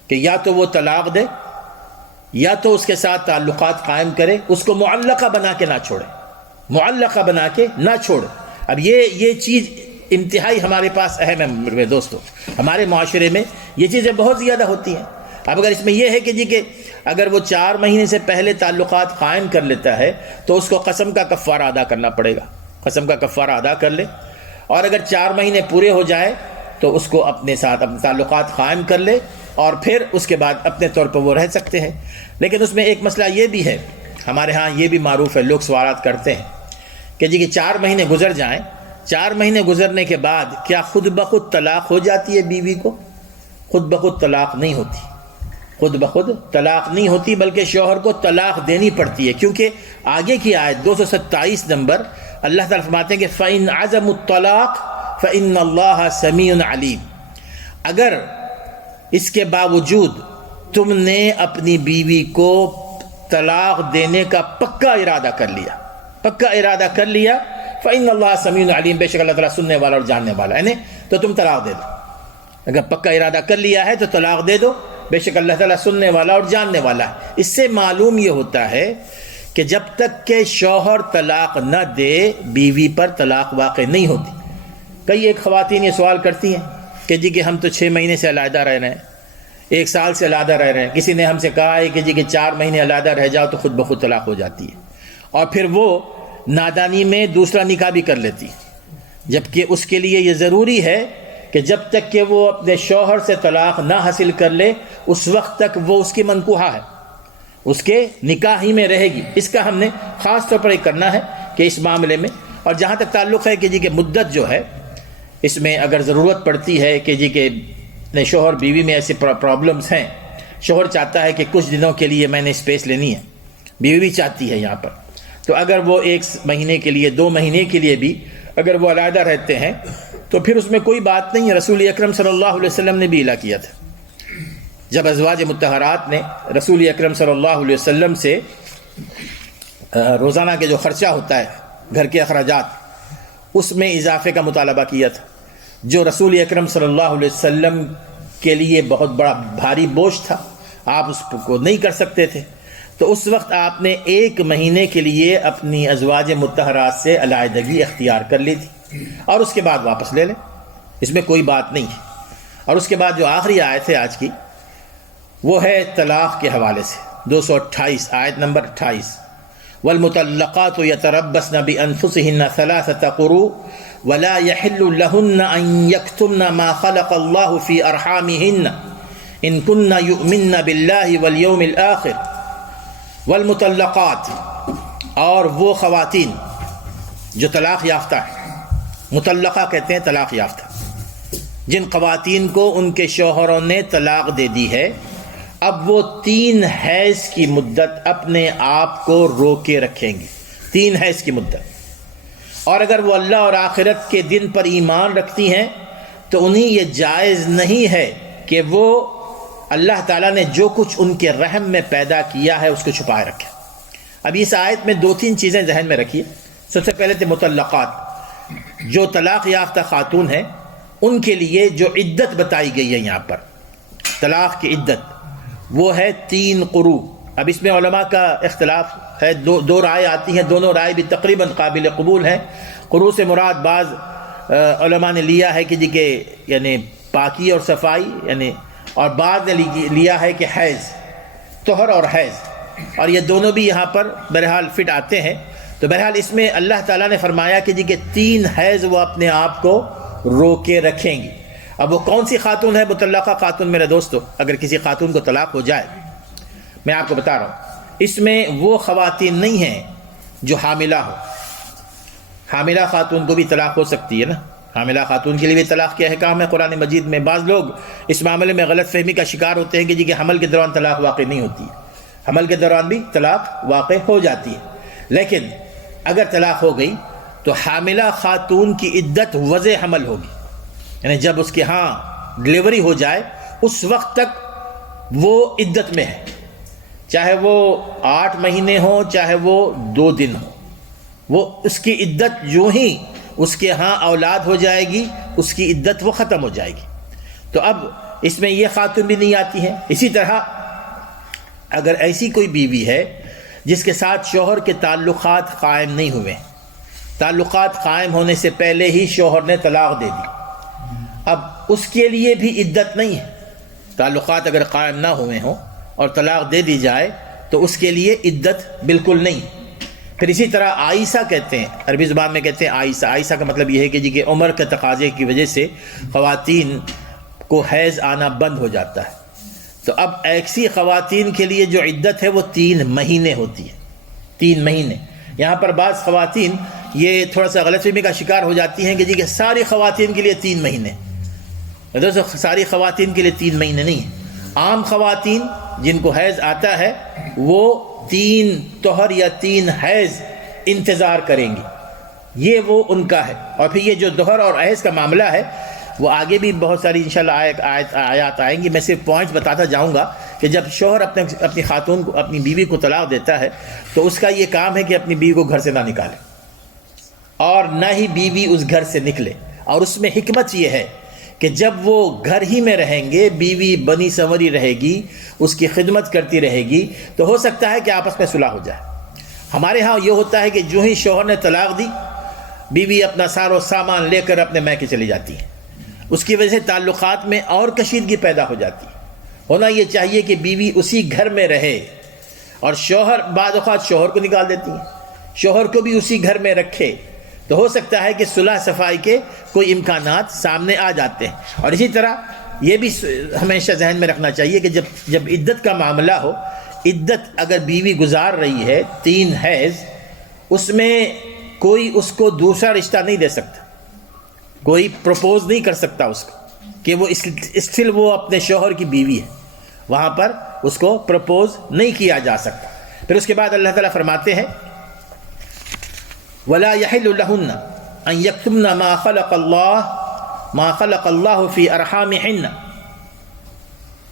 کہ یا تو وہ طلاق دے یا تو اس کے ساتھ تعلقات قائم کرے, اس کو معلقہ بنا کے نہ چھوڑے. معلقہ بنا کے نہ چھوڑے. اب یہ چیز انتہائی ہمارے پاس اہم ہے میرے دوستو. ہمارے معاشرے میں یہ چیزیں بہت زیادہ ہوتی ہیں. اب اگر اس میں یہ ہے کہ جی کہ اگر وہ 4 مہینے سے پہلے تعلقات قائم کر لیتا ہے تو اس کو قسم کا کفارہ ادا کرنا پڑے گا. قسم کا کفارہ ادا کر لے, اور اگر 4 مہینے پورے ہو جائے تو اس کو اپنے ساتھ اپنے تعلقات قائم کر لے اور پھر اس کے بعد اپنے طور پر وہ رہ سکتے ہیں. لیکن اس میں ایک مسئلہ یہ بھی ہے, ہمارے ہاں یہ بھی معروف ہے, لوگ سوالات کرتے ہیں کہ جی کہ 4 مہینے گزر جائیں, 4 مہینے گزرنے کے بعد کیا خود بخود طلاق ہو جاتی ہے بیوی کو؟ خود بخود طلاق نہیں ہوتی. خود بخود طلاق نہیں ہوتی بلکہ شوہر کو طلاق دینی پڑتی ہے, کیونکہ آگے کی آیت 227 نمبر اللہ تعالیٰ فرماتے ہیں کہ فَإِنْ عَزَمُوا الطَّلَاقَ فَإِنَّ اللَّهَ سَمِيعٌ عَلِيمٌ. اگر اس کے باوجود تم نے اپنی بیوی کو طلاق دینے کا پکا ارادہ کر لیا فَإِنَّ اللَّهَ سَمِيعٌ عَلِيمٌ, بے شک اللہ تعالیٰ سننے والا اور جاننے والا ہے, تو تم طلاق دے دو. اگر پکا ارادہ کر لیا ہے تو طلاق دے دو, بے شک اللہ تعالیٰ سننے والا اور جاننے والا ہے. اس سے معلوم یہ ہوتا ہے کہ جب تک کہ شوہر طلاق نہ دے بیوی پر طلاق واقع نہیں ہوتی. کئی ایک خواتین یہ سوال کرتی ہیں کہ جی کہ ہم تو 6 مہینے سے علیحدہ رہ رہے ہیں, 1 سال سے علیحدہ رہ رہے ہیں, کسی نے ہم سے کہا ہے کہ جی کہ 4 مہینے علیحدہ رہ جاؤ تو خود بخود طلاق ہو جاتی ہے, اور پھر وہ نادانی میں دوسرا نکاح بھی کر لیتی, جبکہ اس کے لیے یہ ضروری ہے کہ جب تک کہ وہ اپنے شوہر سے طلاق نہ حاصل کر لے اس وقت تک وہ اس کی منکوحہ ہے, اس کے نکاح ہی میں رہے گی. اس کا ہم نے خاص طور پر یہ کرنا ہے کہ اس معاملے میں. اور جہاں تک تعلق ہے کہ جی کہ مدت جو ہے اس میں اگر ضرورت پڑتی ہے کہ جی کہ شوہر بیوی میں ایسے پرابلمز ہیں, شوہر چاہتا ہے کہ کچھ دنوں کے لیے میں نے اسپیس لینی ہے, بیوی بھی چاہتی ہے یہاں پر, تو اگر وہ 1 مہینے کے لیے 2 مہینے کے لیے بھی اگر وہ علیحدہ رہتے ہیں تو پھر اس میں کوئی بات نہیں ہے. رسول اکرم صلی اللہ علیہ وسلم نے بھی اعلان کیا تھا, جب ازواج مطہرات نے رسول اکرم صلی اللہ علیہ وسلم سے روزانہ کے جو خرچہ ہوتا ہے گھر کے اخراجات اس میں اضافے کا مطالبہ کیا تھا, جو رسول اکرم صلی اللہ علیہ وسلم کے لیے بہت بڑا بھاری بوجھ تھا, آپ اس کو نہیں کر سکتے تھے. تو اس وقت آپ نے 1 مہینے کے لیے اپنی ازواج مطہرات سے علیحدگی اختیار کر لی تھی, اور اس کے بعد واپس لے لیں, اس میں کوئی بات نہیں ہے. اور اس کے بعد جو آخری آیت ہے آج کی وہ ہے طلاق کے حوالے سے 228 آیت نمبر 28, والمطلقات يتربصن بأنفسهن 3 قروء ولا يحل لهن أن يكتمن ما خلق الله في أرحامهن إن كن يؤمن بالله واليوم الآخر والمطلقات، اور وہ خواتین جو طلاق یافتہ ہیں، مطلقہ کہتے ہیں طلاق یافتہ، جن خواتین کو ان کے شوہروں نے طلاق دے دی ہے، اب وہ 3 حیض کی مدت اپنے آپ کو روکے رکھیں گی، 3 حیض کی مدت۔ اور اگر وہ اللہ اور آخرت کے دن پر ایمان رکھتی ہیں تو انہیں یہ جائز نہیں ہے کہ وہ اللہ تعالیٰ نے جو کچھ ان کے رحم میں پیدا کیا ہے اس کو چھپائے رکھیں۔ اب اس آیت میں 2-3 چیزیں ذہن میں رکھیے۔ سب سے پہلے تو مطلقات، جو طلاق یافتہ خاتون ہیں، ان کے لیے جو عدت بتائی گئی ہے یہاں پر، طلاق کی عدت، وہ ہے 3 قروء۔ اب اس میں علماء کا اختلاف ہے، دو رائے آتی ہیں، دونوں رائے بھی تقریباً قابل قبول ہیں۔ قروء سے مراد بعض علماء نے لیا ہے کہ جی کہ یعنی پاکی اور صفائی، یعنی، اور بعض نے لیا ہے کہ حیض، طہر اور حیض، اور یہ دونوں بھی یہاں پر بہرحال فٹ آتے ہیں۔ تو بہرحال اس میں اللہ تعالیٰ نے فرمایا کہ جی کہ 3 حیض وہ اپنے آپ کو روکے رکھیں گی۔ اب وہ کون سی خاتون ہے مطلقہ خاتون؟ میرے دوستو، اگر کسی خاتون کو طلاق ہو جائے، میں آپ کو بتا رہا ہوں، اس میں وہ خواتین نہیں ہیں جو حاملہ ہو۔ حاملہ خاتون کو بھی طلاق ہو سکتی ہے نا، حاملہ خاتون کے لیے بھی طلاق کے احکام ہے قرآن مجید میں۔ بعض لوگ اس معاملے میں غلط فہمی کا شکار ہوتے ہیں کہ جی کہ حمل کے دوران طلاق واقع نہیں ہوتی ہے، حمل کے دوران بھی طلاق واقع ہو جاتی ہے، لیکن اگر طلاق ہو گئی تو حاملہ خاتون کی عدت وضع حمل ہوگی، یعنی جب اس کے ہاں ڈلیوری ہو جائے اس وقت تک وہ عدت میں ہے، چاہے وہ 8 مہینے ہوں چاہے وہ 2 دن ہوں، وہ اس کی عدت جو ہی اس کے ہاں اولاد ہو جائے گی اس کی عدت وہ ختم ہو جائے گی۔ تو اب اس میں یہ خاتون بھی نہیں آتی ہے۔ اسی طرح اگر ایسی کوئی بیوی ہے جس کے ساتھ شوہر کے تعلقات قائم نہیں ہوئے، تعلقات قائم ہونے سے پہلے ہی شوہر نے طلاق دے دی، اب اس کے لیے بھی عدت نہیں ہے۔ تعلقات اگر قائم نہ ہوئے ہوں اور طلاق دے دی جائے تو اس کے لیے عدت بالکل نہیں۔ پھر اسی طرح عائسہ کہتے ہیں، عربی زبان میں کہتے ہیں عائسہ۔ عائسہ کا مطلب یہ ہے کہ جی کہ عمر کے تقاضے کی وجہ سے خواتین کو حیض آنا بند ہو جاتا ہے، تو اب ایسی خواتین کے لیے جو عدت ہے وہ 3 مہینے ہوتی ہے، 3 مہینے۔ یہاں پر بعض خواتین یہ تھوڑا سا غلط فہمی کا شکار ہو جاتی ہیں کہ جی کہ ساری خواتین کے لیے 3 مہینے، دوستو ساری خواتین کے لیے 3 مہینے نہیں ہیں۔ عام خواتین جن کو حیض آتا ہے وہ 3 طہر یا 3 حیض انتظار کریں گی، یہ وہ ان کا ہے۔ اور پھر یہ جو طہر اور حیض کا معاملہ ہے وہ آگے بھی بہت ساری انشاءاللہ آیات آئیں گی، میں صرف پوائنٹ بتاتا جاؤں گا کہ جب شوہر اپنی خاتون کو، اپنی بیوی کو طلاق دیتا ہے تو اس کا یہ کام ہے کہ اپنی بیوی کو گھر سے نہ نکالے اور نہ ہی بیوی اس گھر سے نکلے۔ اور اس میں حکمت یہ ہے کہ جب وہ گھر ہی میں رہیں گے، بیوی بنی سنوری رہے گی، اس کی خدمت کرتی رہے گی، تو ہو سکتا ہے کہ آپس میں صلح ہو جائے۔ ہمارے ہاں یہ ہوتا ہے کہ جو ہی شوہر نے طلاق دی، بیوی اپنا سارو سامان لے کر اپنے میکے چلی جاتی ہے، اس کی وجہ سے تعلقات میں اور کشیدگی پیدا ہو جاتی ہے۔ ہونا یہ چاہیے کہ بیوی اسی گھر میں رہے، اور شوہر بعض اوقات شوہر کو نکال دیتی ہے، شوہر کو بھی اسی گھر میں رکھے، تو ہو سکتا ہے کہ صلح صفائی کے کوئی امکانات سامنے آ جاتے ہیں۔ اور اسی طرح یہ بھی ہمیشہ ذہن میں رکھنا چاہیے کہ جب عدت کا معاملہ ہو، عدت اگر بیوی گزار رہی ہے 3 حیض، اس میں کوئی اس کو دوسرا رشتہ نہیں دے سکتا، کوئی پروپوز نہیں کر سکتا اس کو کہ وہ اسٹل وہ اپنے شوہر کی بیوی ہے، وہاں پر اس کو پروپوز نہیں کیا جا سکتا۔ پھر اس کے بعد اللہ تعالیٰ فرماتے ہیں وَلَا يَحِلُّ لَهُنَّ أَن يَكْتُمْنَ مَا خَلَقَ اللَّهُ فِي أَرْحَامِهِنَّ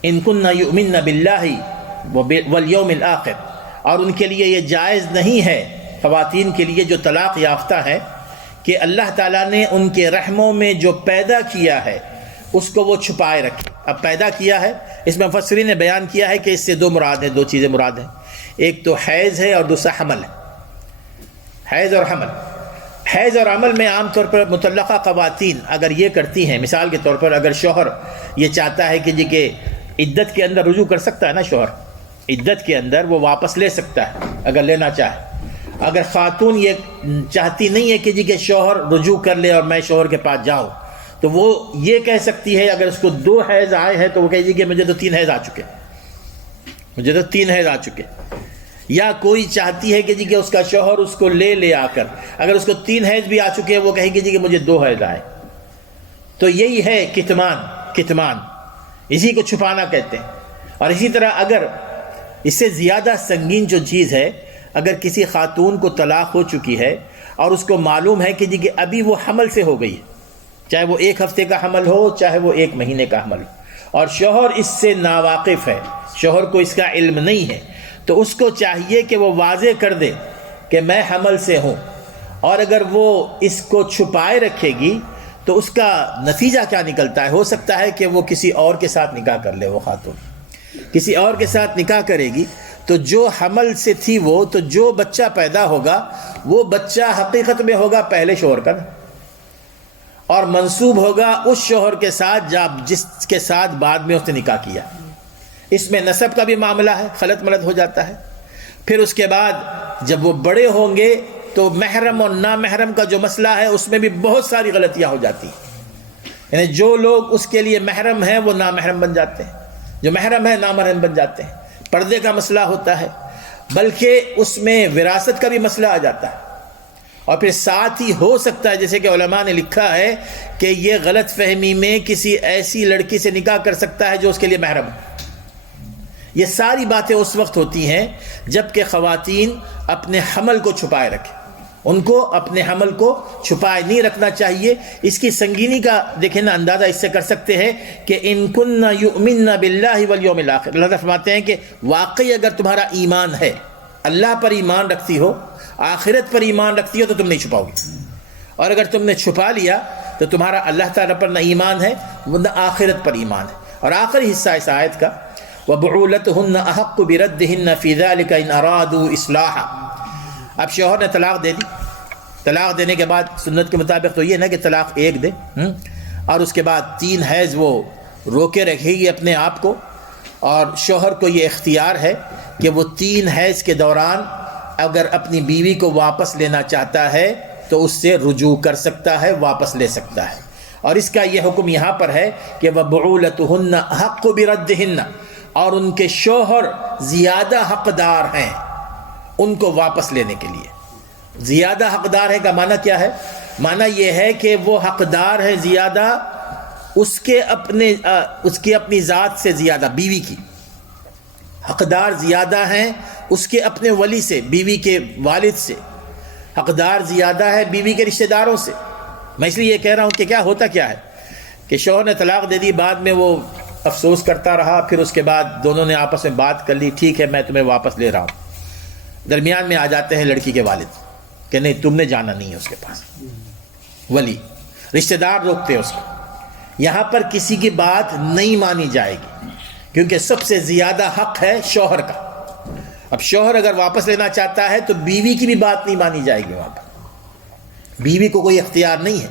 إِن كُنَّ يُؤْمِنَّ بِاللَّهِ وَالْيَوْمِ الْآخِرِ، اور ان کے لیے یہ جائز نہیں ہے، خواتین کے لیے جو طلاق یافتہ ہیں، کہ اللہ تعالیٰ نے ان کے رحموں میں جو پیدا کیا ہے اس کو وہ چھپائے رکھے۔ اب پیدا کیا ہے، اس میں مفسرین نے بیان کیا ہے کہ اس سے 2 مراد ہیں، 2 چیزیں مراد ہیں، ایک تو حیض ہے اور دوسرا حمل ہے۔ حیض اور حمل، حیض اور حمل میں عام طور پر مطلقہ خواتین اگر یہ کرتی ہیں، مثال کے طور پر اگر شوہر یہ چاہتا ہے کہ جی کہ عدت کے اندر رجوع کر سکتا ہے نا، شوہر عدت کے اندر وہ واپس لے سکتا ہے اگر لینا چاہے۔ اگر خاتون یہ چاہتی نہیں ہے کہ جی کہ شوہر رجوع کر لے اور میں شوہر کے پاس جاؤں، تو وہ یہ کہہ سکتی ہے، اگر اس کو 2 حیض آئے ہیں تو وہ کہے گی کہ مجھے تو 3 حیض آ چکے، مجھے تو 3 حیض آ چکے۔ یا کوئی چاہتی ہے کہ جی کہ اس کا شوہر اس کو لے آ کر، اگر اس کو 3 حیض بھی آ چکے ہیں وہ کہے گی جی کہ مجھے 2 حیض آئے. تو یہی ہے کتمان، اسی کو چھپانا کہتے ہیں. اور اسی طرح اگر اس سے زیادہ سنگین جو چیز ہے، اگر کسی خاتون کو طلاق ہو چکی ہے اور اس کو معلوم ہے کہ جی کہ ابھی وہ حمل سے ہو گئی ہے، چاہے وہ 1 ہفتے کا حمل ہو چاہے وہ 1 مہینے کا حمل ہو، اور شوہر اس سے ناواقف ہے، شوہر کو اس کا علم نہیں ہے، تو اس کو چاہیے کہ وہ واضح کر دے کہ میں حمل سے ہوں. اور اگر وہ اس کو چھپائے رکھے گی تو اس کا نتیجہ کیا نکلتا ہے؟ ہو سکتا ہے کہ وہ کسی اور کے ساتھ نکاح کر لے، وہ خاتون کسی اور کے ساتھ نکاح کرے گی تو جو حمل سے تھی وہ، تو جو بچہ پیدا ہوگا وہ بچہ حقیقت میں ہوگا پہلے شوہر کا، اور منسوب ہوگا اس شوہر کے ساتھ جس کے ساتھ بعد میں اس نے نکاح کیا. اس میں نسب کا بھی معاملہ ہے، خلط ملط ہو جاتا ہے. پھر اس کے بعد جب وہ بڑے ہوں گے تو محرم اور نامحرم کا جو مسئلہ ہے اس میں بھی بہت ساری غلطیاں ہو جاتی ہیں. یعنی جو لوگ اس کے لیے محرم ہیں وہ نامحرم بن جاتے ہیں، جو محرم ہے نامحرم بن جاتے ہیں. پردے کا مسئلہ ہوتا ہے، بلکہ اس میں وراثت کا بھی مسئلہ آ جاتا ہے. اور پھر ساتھ ہی ہو سکتا ہے، جیسے کہ علماء نے لکھا ہے کہ یہ غلط فہمی میں کسی ایسی لڑکی سے نکاح کر سکتا ہے جو اس کے لیے محرم ہے. یہ ساری باتیں اس وقت ہوتی ہیں جب کہ خواتین اپنے حمل کو چھپائے رکھیں. ان کو اپنے حمل کو چھپائے نہیں رکھنا چاہیے. اس کی سنگینی کا دیکھیں نا اندازہ اس سے کر سکتے ہیں کہ ان کن یؤمن باللہ والیوم الاخر، اللہ تعالیٰ فرماتے ہیں کہ واقعی اگر تمہارا ایمان ہے، اللہ پر ایمان رکھتی ہو، آخرت پر ایمان رکھتی ہو، تو تم نہیں چھپاؤ گی. اور اگر تم نے چھپا لیا تو تمہارا اللہ تعالیٰ پر نہ ایمان ہے نہ آخرت پر ایمان ہے. اور آخری حصہ اس آیت کا وَبُعُولَتُهُنَّ أَحَقُّ بِرَدِّهِنَّ فِي ذَلِكَ إِنْ أَرَادُوا إِصْلَاحًا. اب شوہر نے طلاق دے دی، طلاق دینے کے بعد سنت کے مطابق تو یہ نا کہ طلاق 1 دے، اور اس کے بعد 3 حیض وہ روکے رکھے گی اپنے آپ کو. اور شوہر کو یہ اختیار ہے کہ وہ 3 حیض کے دوران اگر اپنی بیوی کو واپس لینا چاہتا ہے تو اس سے رجوع کر سکتا ہے، واپس لے سکتا ہے. اور اس کا یہ حکم یہاں پر ہے کہ وَبُعُولَتُهُنَّ أَحَقُّ بِرَدِّهِنَّ، اور ان کے شوہر زیادہ حقدار ہیں ان کو واپس لینے کے لیے. زیادہ حقدار ہے کا معنی کیا ہے؟ معنی یہ ہے کہ وہ حقدار ہے زیادہ اس کی اپنی ذات سے زیادہ، بیوی کی حقدار زیادہ ہیں اس کے اپنے ولی سے، بیوی کے والد سے. حقدار زیادہ ہے بیوی کے رشتہ داروں سے. میں اس لیے یہ کہہ رہا ہوں کہ کیا ہوتا کیا ہے کہ شوہر نے طلاق دے دی، بعد میں وہ افسوس کرتا رہا، پھر اس کے بعد دونوں نے آپس میں بات کر لی، ٹھیک ہے میں تمہیں واپس لے رہا ہوں. درمیان میں آ جاتے ہیں لڑکی کے والد کہ نہیں تم نے جانا نہیں ہے اس کے پاس. ولی رشتہ دار روکتے ہیں اس کو. یہاں پر کسی کی بات نہیں مانی جائے گی کیونکہ سب سے زیادہ حق ہے شوہر کا. اب شوہر اگر واپس لینا چاہتا ہے تو بیوی کی بھی بات نہیں مانی جائے گی. وہاں پر بیوی کو کوئی اختیار نہیں ہے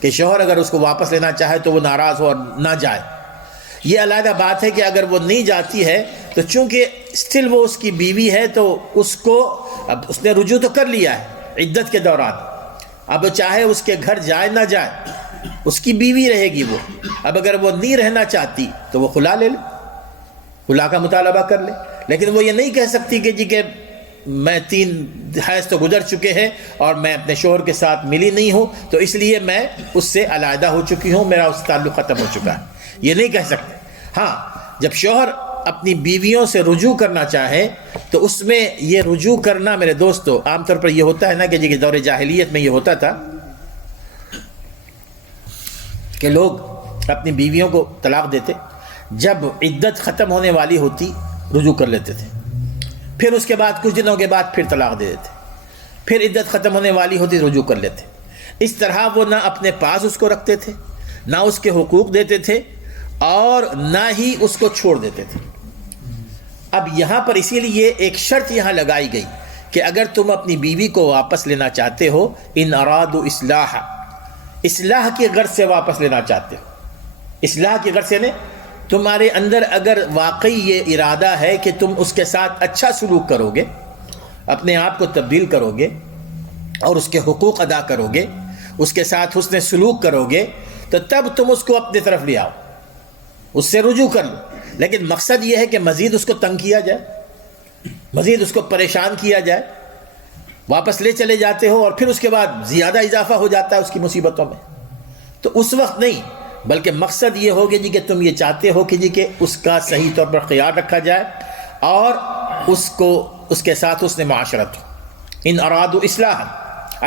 کہ شوہر اگر اس کو واپس لینا چاہے تو وہ ناراض ہو اور نہ جائے. یہ علیحدہ بات ہے کہ اگر وہ نہیں جاتی ہے تو چونکہ اسٹل وہ اس کی بیوی ہے تو اس کو اب اس نے رجوع تو کر لیا ہے عدت کے دوران، اب چاہے اس کے گھر جائے نہ جائے اس کی بیوی رہے گی وہ. اب اگر وہ نہیں رہنا چاہتی تو وہ خلا لے لے، خلا کا مطالبہ کر لے. لیکن وہ یہ نہیں کہہ سکتی کہ جی کہ میں 3 حیض تو گزر چکے ہیں اور میں اپنے شوہر کے ساتھ ملی نہیں ہوں تو اس لیے میں اس سے علیحدہ ہو چکی ہوں، میرا اس تعلق ختم ہو چکا ہے. یہ نہیں کہہ سکتے. ہاں جب شوہر اپنی بیویوں سے رجوع کرنا چاہے تو اس میں یہ رجوع کرنا میرے دوستو عام طور پر یہ ہوتا ہے نا کہ جی کہ دور جاہلیت میں یہ ہوتا تھا کہ لوگ اپنی بیویوں کو طلاق دیتے، جب عدت ختم ہونے والی ہوتی رجوع کر لیتے تھے، پھر اس کے بعد کچھ دنوں کے بعد پھر طلاق دے دیتے، پھر عدت ختم ہونے والی ہوتی رجوع کر لیتے. اس طرح وہ نہ اپنے پاس اس کو رکھتے تھے، نہ اس کے حقوق دیتے تھے اور نہ ہی اس کو چھوڑ دیتے تھے. اب یہاں پر اسی لیے ایک شرط یہاں لگائی گئی کہ اگر تم اپنی بیوی کو واپس لینا چاہتے ہو، ان ارادوا اصلاح، اصلاح کی غرض سے واپس لینا چاہتے ہو، اصلاح کی غرض سے نہیں، تمہارے اندر اگر واقعی یہ ارادہ ہے کہ تم اس کے ساتھ اچھا سلوک کرو گے، اپنے آپ کو تبدیل کرو گے اور اس کے حقوق ادا کرو گے، اس کے ساتھ حسن سلوک کرو گے، تو تب تم اس کو اپنی طرف لے آؤ، اس سے رجوع کر لو. لیکن مقصد یہ ہے کہ مزید اس کو تنگ کیا جائے، مزید اس کو پریشان کیا جائے، واپس لے چلے جاتے ہو اور پھر اس کے بعد زیادہ اضافہ ہو جاتا ہے اس کی مصیبتوں میں، تو اس وقت نہیں، بلکہ مقصد یہ ہوگا جی کہ تم یہ چاہتے ہو کہ جی کہ اس کا صحیح طور پر خیال رکھا جائے اور اس کے ساتھ حسن معاشرت ہو، ان ارادوا اصلاحا۔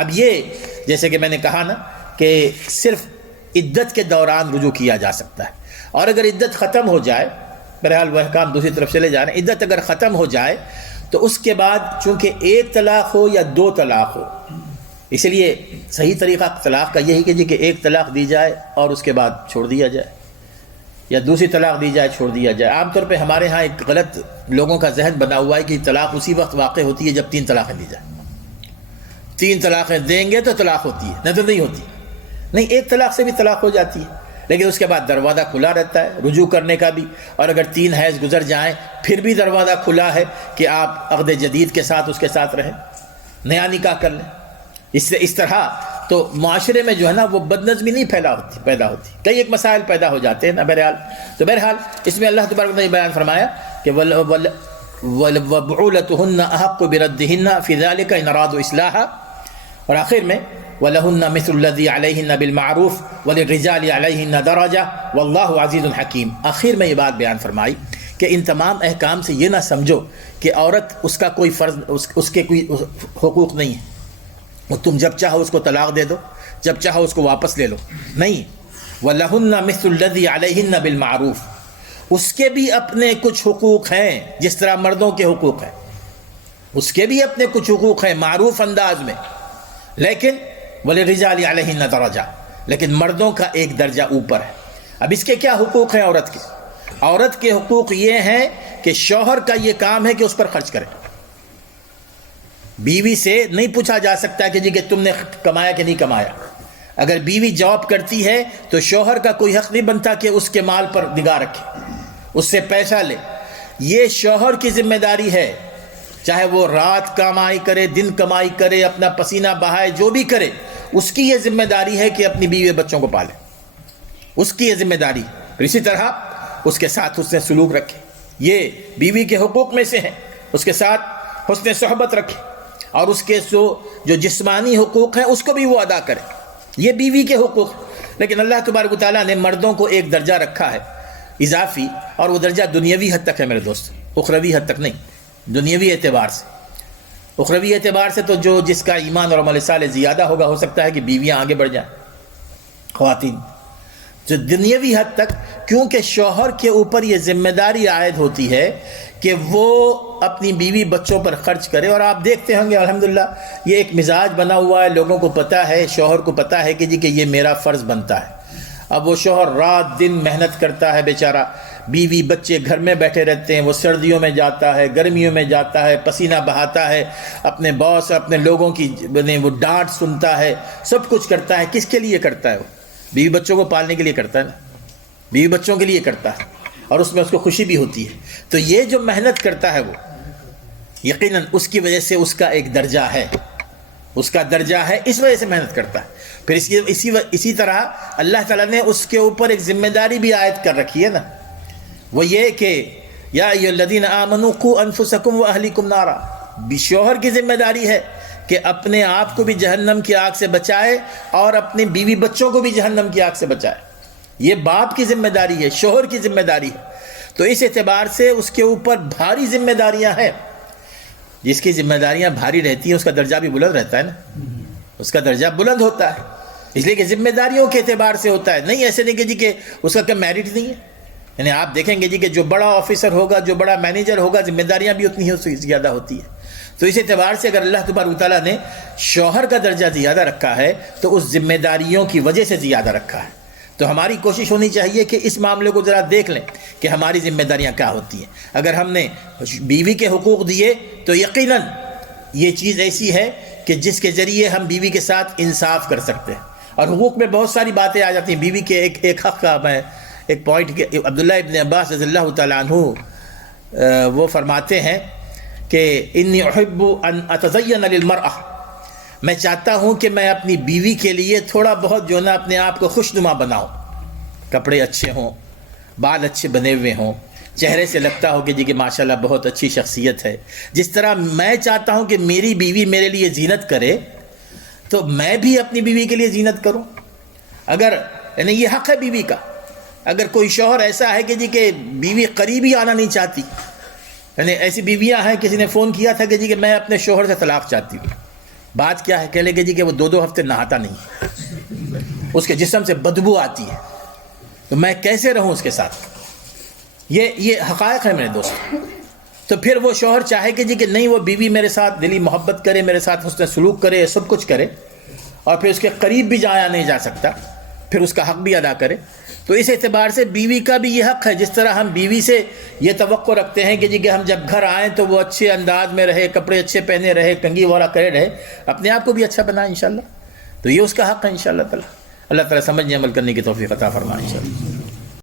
اب یہ جیسے کہ میں نے کہا نا کہ صرف عدت کے دوران رجوع کیا جا سکتا ہے، اور اگر عدت ختم ہو جائے، بہرحال وہ احکام دوسری طرف چلے جا رہے ہیں، عدت اگر ختم ہو جائے تو اس کے بعد چونکہ ایک طلاق ہو یا دو طلاق ہو، اس لیے صحیح طریقہ طلاق کا یہی کہ جی کہ ایک طلاق دی جائے اور اس کے بعد چھوڑ دیا جائے، یا دوسری طلاق دی جائے چھوڑ دیا جائے۔ عام طور پہ ہمارے ہاں ایک غلط لوگوں کا ذہن بنا ہوا ہے کہ طلاق اسی وقت واقع ہوتی ہے جب 3 طلاقیں دی جائیں، 3 طلاقیں دیں گے تو طلاق ہوتی ہے، نہیں تو نہیں ہوتی۔ نہیں، ایک طلاق سے بھی طلاق ہو جاتی ہے، لیکن اس کے بعد دروازہ کھلا رہتا ہے رجوع کرنے کا بھی، اور اگر 3 حیض گزر جائیں پھر بھی دروازہ کھلا ہے کہ آپ عقد جدید کے ساتھ اس کے ساتھ رہیں، نیا نکاح کر لیں۔ اس طرح تو معاشرے میں جو ہے نا وہ بد نظمی نہیں پیدا ہوتی، کئی ایک مسائل پیدا ہو جاتے ہیں نا۔ بہرحال اس میں اللہ تبارک و تعالیٰ نے بیان فرمایا کہ وَبُعُولَتُهُنَّ أَحَقُّ بِرَدِّهِنَّ فِي ذَلِكَ إِنْ أَرَادُوا إِصْلَاحًا، اور آخر میں وَلَهُنَّ مِثْلُ الَّذِي عَلَيْهِنَّ بِالْمَعْرُوفِ وَلِلرِّجَالِ عَلَيْهِنَّ دَرَجَةٌ وَاللَّهُ عَزِيزٌ حَكِيمٌ۔ آخر میں یہ بات بیان فرمائی کہ ان تمام احکام سے یہ نہ سمجھو کہ عورت اس کا کوئی فرض، اس کے کوئی حقوق نہیں ہے، تم جب چاہو اس کو طلاق دے دو، جب چاہو اس کو واپس لے لو، نہیں۔ وَلَهُنَّ مِثْلُ الَّذِي عَلَيْهِنَّ بِالْمَعْرُوفِ، اس کے بھی اپنے کچھ حقوق ہیں جس طرح مردوں کے حقوق ہیں، اس کے بھی اپنے کچھ حقوق ہیں معروف انداز میں، لیکن وَلِلرِّجَالِ عَلَيْهِنَّ دَرَجَةٌ، لیکن مردوں کا ایک درجہ اوپر ہے۔ اب اس کے کیا حقوق ہیں عورت کے؟ عورت کے حقوق یہ ہیں کہ شوہر کا یہ کام ہے کہ اس پر خرچ کرے، بیوی سے نہیں پوچھا جا سکتا کہ جی کہ تم نے کمایا کہ نہیں کمایا۔ اگر بیوی جاب کرتی ہے تو شوہر کا کوئی حق نہیں بنتا کہ اس کے مال پر نگاہ رکھے، اس سے پیسہ لے، یہ شوہر کی ذمہ داری ہے، چاہے وہ رات کمائی کرے، دن کمائی کرے، اپنا پسینہ بہائے، جو بھی کرے، اس کی یہ ذمہ داری ہے کہ اپنی بیوی بچوں کو پالے، اس کی یہ ذمہ داری۔ پھر اسی طرح اس کے ساتھ حسن سلوک رکھے، یہ بیوی کے حقوق میں سے ہیں، اس کے ساتھ حسن صحبت رکھے، اور اس کے جو جسمانی حقوق ہیں اس کو بھی وہ ادا کرے، یہ بیوی کے حقوق۔ لیکن اللہ تبارک و تعالیٰ نے مردوں کو ایک درجہ رکھا ہے اضافی، اور وہ درجہ دنیاوی حد تک ہے میرے دوست، اخروی حد تک نہیں، دنیاوی اعتبار سے۔ اخروی اعتبار سے تو جس کا ایمان اور عمل صالح زیادہ ہوگا، ہو سکتا ہے کہ بیویاں آگے بڑھ جائیں، خواتین۔ جو دنیاوی حد تک، کیونکہ شوہر کے اوپر یہ ذمہ داری عائد ہوتی ہے کہ وہ اپنی بیوی بچوں پر خرچ کرے، اور آپ دیکھتے ہوں گے الحمدللہ یہ ایک مزاج بنا ہوا ہے، لوگوں کو پتہ ہے، شوہر کو پتہ ہے کہ جی کہ یہ میرا فرض بنتا ہے۔ اب وہ شوہر رات دن محنت کرتا ہے بیچارہ، بیوی بچے گھر میں بیٹھے رہتے ہیں، وہ سردیوں میں جاتا ہے، گرمیوں میں جاتا ہے، پسینہ بہاتا ہے، اپنے باس اور اپنے لوگوں کی وہ ڈانٹ سنتا ہے، سب کچھ کرتا ہے۔ کس کے لیے کرتا ہے؟ وہ بیوی بچوں کو پالنے کے لیے کرتا ہے نا، بیوی بچوں کے لیے کرتا ہے، اور اس میں اس کو خوشی بھی ہوتی ہے۔ تو یہ جو محنت کرتا ہے وہ یقیناً اس کی وجہ سے اس کا ایک درجہ ہے، اس کا درجہ ہے، اس وجہ سے محنت کرتا ہے۔ پھر اسی طرح اللہ تعالیٰ نے اس کے اوپر ایک ذمہ داری بھی عائد کر رکھی ہے نا، وہ یہ کہ یا ایھا الذین آمنوا قوا انفسکم واہلیکم نارا، شوہر کی ذمہ داری ہے کہ اپنے آپ کو بھی جہنم کی آگ سے بچائے اور اپنی بیوی بچوں کو بھی جہنم کی آگ سے بچائے۔ یہ باپ کی ذمہ داری ہے، شوہر کی ذمہ داری ہے۔ تو اس اعتبار سے اس کے اوپر بھاری ذمہ داریاں ہیں، جس کی ذمہ داریاں بھاری رہتی ہیں اس کا درجہ بھی بلند رہتا ہے نا، اس کا درجہ بلند ہوتا ہے، اس لیے کہ ذمہ داریوں کے اعتبار سے ہوتا ہے۔ نہیں ایسے نہیں کہ جی کہ اس کا میرٹ نہیں ہے، یعنی آپ دیکھیں گے جی کہ جو بڑا آفیسر ہوگا، جو بڑا مینیجر ہوگا، ذمہ داریاں بھی اتنی ہی زیادہ ہوتی ہے۔ تو اس اعتبار سے اگر اللہ تبارک و تعالیٰ نے شوہر کا درجہ زیادہ رکھا ہے تو اس ذمہ داریوں کی وجہ سے زیادہ رکھا ہے۔ تو ہماری کوشش ہونی چاہیے کہ اس معاملے کو ذرا دیکھ لیں کہ ہماری ذمہ داریاں کیا ہوتی ہیں۔ اگر ہم نے بیوی کے حقوق دیے تو یقیناً یہ چیز ایسی ہے کہ جس کے ذریعے ہم بیوی کے ساتھ انصاف کر سکتے ہیں، اور حقوق میں بہت ساری باتیں آ جاتی ہیں۔ بیوی کے ایک حق کا میں ایک پوائنٹ، عبداللہ ابن عباس رضی اللہ تعالیٰ عنہ وہ فرماتے ہیں کہ انی احب ان اتزین للمرأة، میں چاہتا ہوں کہ میں اپنی بیوی کے لیے تھوڑا بہت جو نا اپنے آپ کو خوشنما بناؤں، کپڑے اچھے ہوں، بال اچھے بنے ہوئے ہوں، چہرے سے لگتا ہو کہ جی کہ ماشاءاللہ بہت اچھی شخصیت ہے. جس طرح میں چاہتا ہوں کہ میری بیوی میرے لیے زینت کرے تو میں بھی اپنی بیوی کے لیے زینت کروں. اگر یعنی یہ حق ہے بیوی کا. اگر کوئی شوہر ایسا ہے کہ جی کہ بیوی قریب ہی آنا نہیں چاہتی، یعنی ایسی بیویاں ہیں، کسی نے فون کیا تھا کہ جی کہ میں اپنے شوہر سے طلاق چاہتی ہوں. بات کیا ہے؟ کہہ لے کہ جی کہ وہ 2 ہفتے نہاتا نہیں، اس کے جسم سے بدبو آتی ہے، تو میں کیسے رہوں اس کے ساتھ؟ یہ حقائق ہے میرے دوست. تو پھر وہ شوہر چاہے کہ جی کہ نہیں، وہ بیوی میرے ساتھ دلی محبت کرے، میرے ساتھ حسن سلوک کرے، سب کچھ کرے، اور پھر اس کے قریب بھی جایا نہیں جا سکتا، پھر اس کا حق بھی ادا کرے. تو اس اعتبار سے بیوی کا بھی یہ حق ہے. جس طرح ہم بیوی سے یہ توقع رکھتے ہیں کہ جی کہ ہم جب گھر آئیں تو وہ اچھے انداز میں رہے، کپڑے اچھے پہنے رہے، کنگھی وغیرہ کرے رہے، اپنے آپ کو بھی اچھا بنائے انشاءاللہ. تو یہ اس کا حق ہے انشاءاللہ تعالی. اللہ تعالی سمجھنے عمل کرنے کی توفیق عطا فرمائے انشاءاللہ.